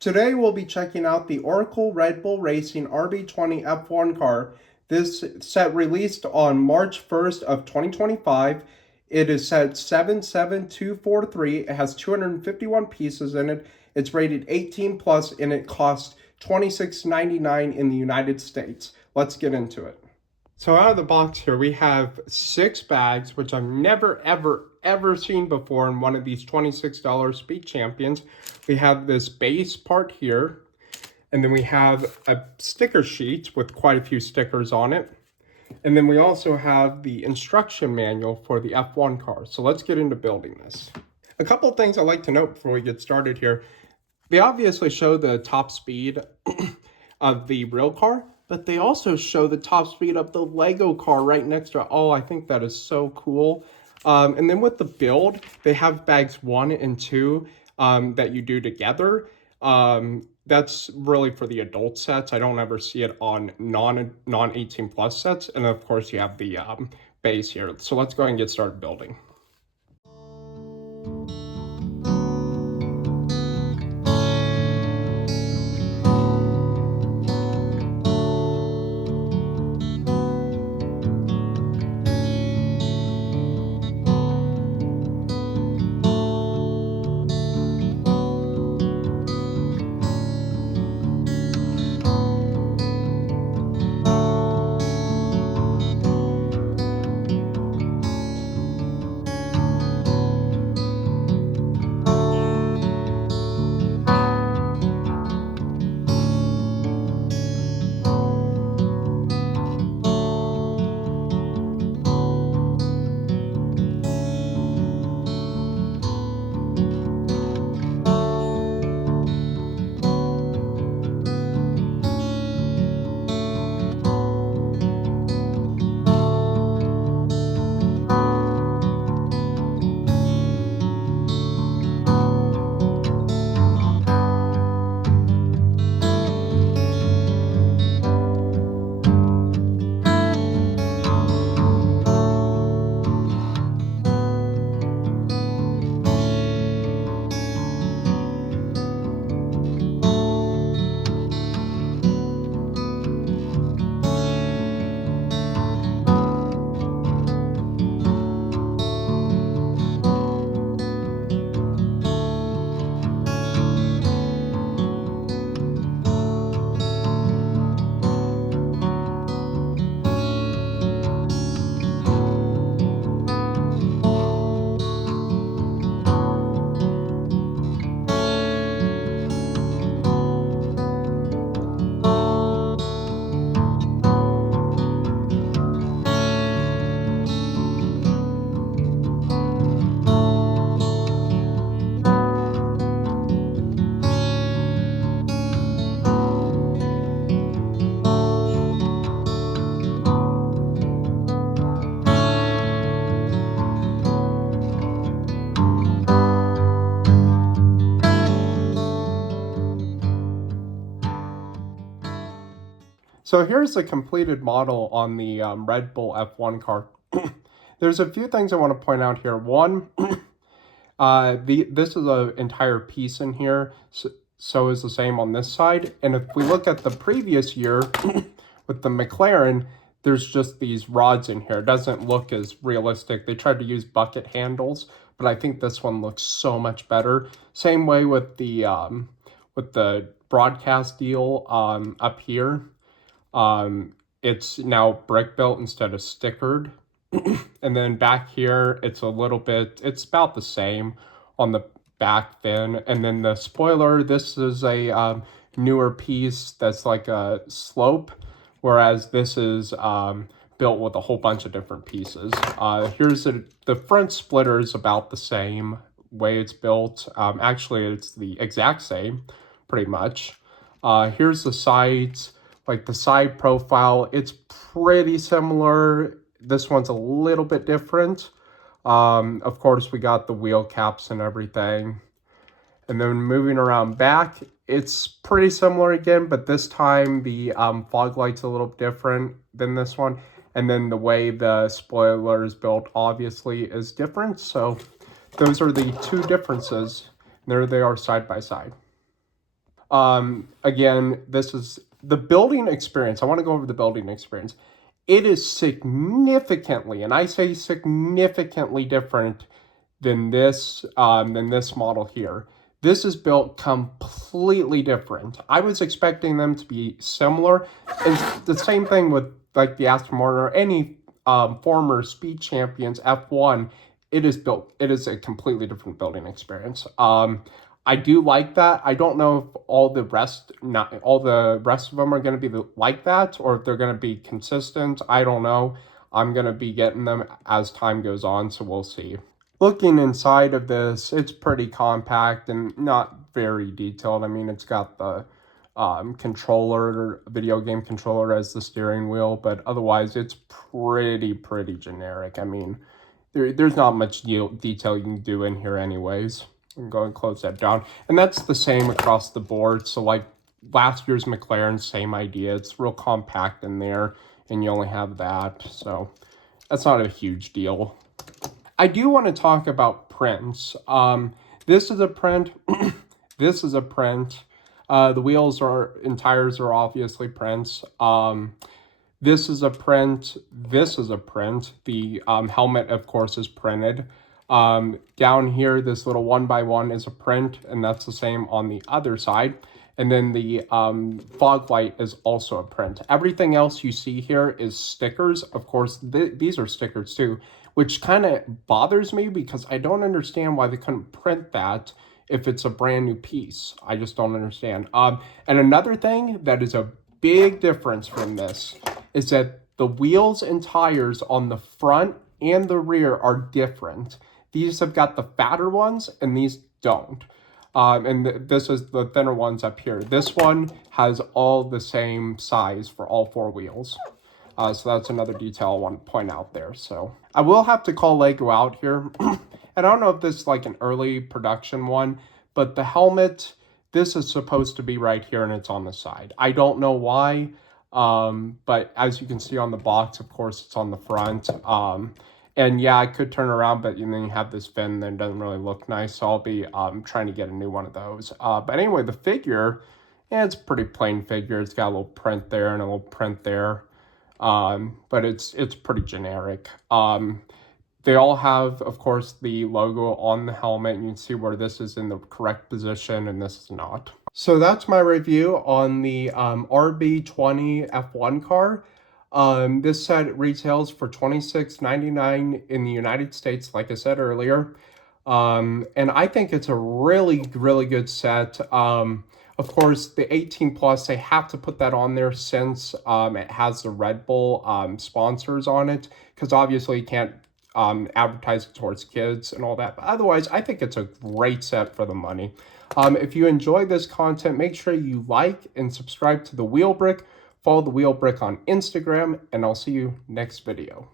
Today we'll be checking out the Oracle Red Bull Racing RB20 F1 car. This set released on March 1st of 2025. It is set 77243. It has 251 pieces in it. It's rated 18 plus and it costs $26.99 in the United States. Let's get into it. So out of the box here, we have 6 bags, which I've never, ever seen before in one of these $26 Speed Champions. We have this base part here, and then we have a sticker sheet with quite a few stickers on it. And then we also have the instruction manual for the F1 car. So let's get into building this. A couple of things I'd like to note before we get started here. They obviously show the top speed of the real car, but they also show the top speed of the Lego car right next to it. Oh, I think that is so cool. And then with the build, they have bags 1 and 2 that you do together. That's really for the adult sets. I don't ever see it on non-18 plus sets. And of course, you have the base here. So let's go ahead and get started building. So here's the completed model on the Red Bull F1 car. There's a few things I want to point out here. One, this is an entire piece in here, so is the same on this side. And if we look at the previous year with the McLaren, there's just these rods in here. It doesn't look as realistic. They tried to use bucket handles, but I think this one looks so much better. Same way with the broadcast deal up here. It's now brick built instead of stickered. And then back here, it's about the same on the back fin. And then the spoiler, this is a newer piece that's like a slope, whereas this is built with a whole bunch of different pieces. Here's the front splitter is about the same way it's built. Actually, it's the exact same, pretty much. Here's the sides. Like the side profile, it's pretty similar. This one's a little bit different. Of course, we got the wheel caps and everything. And then moving around back, it's pretty similar again, but this time the fog light's a little different than this one. And then the way the spoiler is built obviously is different. So those are the two differences. There they are side by side. Again, this is the building experience. I want to go over the building experience. It is significantly, and I say significantly different than this model here. This is built completely different. I was expecting them to be similar. And the same thing with like the Aston Martin or any former speed champions F1. It is a completely different building experience. I do like that. I don't know if not all the rest of them are going to be like that, or if they're going to be consistent. I don't know. I'm going to be getting them as time goes on, so we'll see. Looking inside of this, it's pretty compact and not very detailed. I mean, it's got the video game controller as the steering wheel, but otherwise it's pretty generic. I mean, there's not much detail you can do in here anyways. I'm going to close that down. And that's the same across the board. So like last year's McLaren, same idea. It's real compact in there, and you only have that. So that's not a huge deal. I do want to talk about prints. This is a print. This is a print. The wheels and tires are obviously prints. This is a print. This is a print. The helmet, of course, is printed. Down here, this little 1x1 is a print, and that's the same on the other side. And then the fog light is also a print. Everything else you see here is stickers. Of course, these are stickers too, which kind of bothers me because I don't understand why they couldn't print that if it's a brand new piece. I just don't understand. And another thing that is a big difference from this is that the wheels and tires on the front and the rear are different. These have got the fatter ones and these don't. And this is the thinner ones up here. This one has all the same size for all four wheels. So that's another detail I want to point out there. So I will have to call Lego out here. And I don't know if this is like an early production one, but the helmet, this is supposed to be right here and it's on the side. I don't know why, but as you can see on the box, of course, it's on the front. And yeah, I could turn around, but then you have this fin that doesn't really look nice. So I'll be trying to get a new one of those. But anyway, the figure, yeah, it's a pretty plain figure. It's got a little print there and a little print there. But it's pretty generic. They all have, of course, the logo on the helmet. And you can see where this is in the correct position and this is not. So that's my review on the RB20 F1 car. This set retails for $26.99 in the United States, like I said earlier. And I think it's a really good set. Of course, the 18 plus, they have to put that on there since it has the Red Bull sponsors on it, because obviously you can't advertise it towards kids and all that. But otherwise, I think it's a great set for the money. If you enjoy this content, make sure you like and subscribe to The Wheel Brick. Follow The Wheel Brick on Instagram, and I'll see you next video.